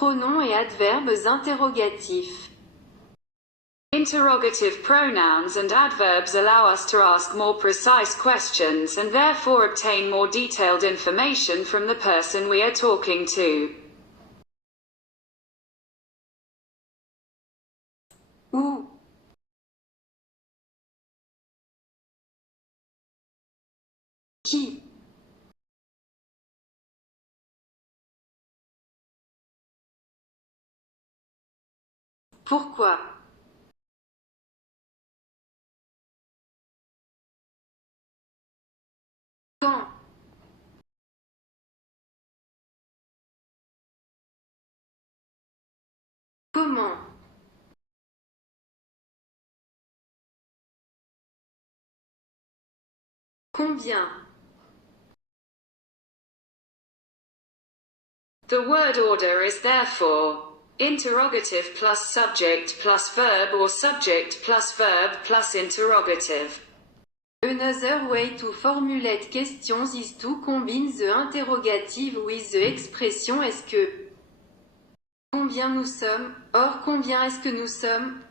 pronoms et adverbes interrogatifs. Interrogative pronouns and adverbs allow us to ask more precise questions and therefore obtain more detailed information from the person we are talking to. Où? Qui? Pourquoi? Quand? Comment? Combien? The word order is therefore interrogative plus subject plus verb or subject plus verb plus interrogative. Another way to formulate questions is to combine the interrogative with the expression est-ce que. Combien nous sommes? Or combien est-ce que nous sommes?